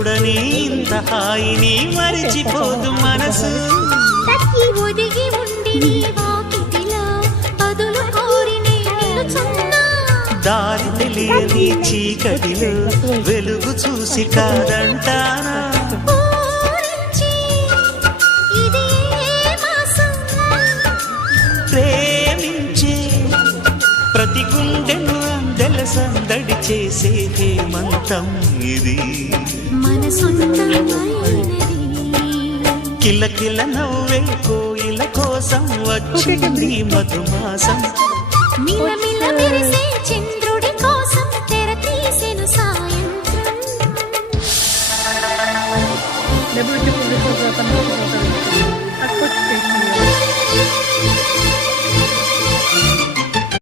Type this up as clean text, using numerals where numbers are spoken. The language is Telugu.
చూడని ఇంత హాయిని మరిచిపోదు మనసు. తక్కి ఒదిగి ఉండి నీ వాకిటిలో పదులు కోరి నే నిలుచున్నా. దారి తెలియని చీకటిలో వెలుగు చూసి కాదంటానా. ఊరించి ఇది ఏ మాసం? ప్రేమించే ప్రతి గుండెను అందెల సందడి చేసే హేమంతం ఇది. మన సొంతమైనది. కిలకిల నవ్వే కోయిల కోసం వచ్చింది మధుమాసం. మిలమిల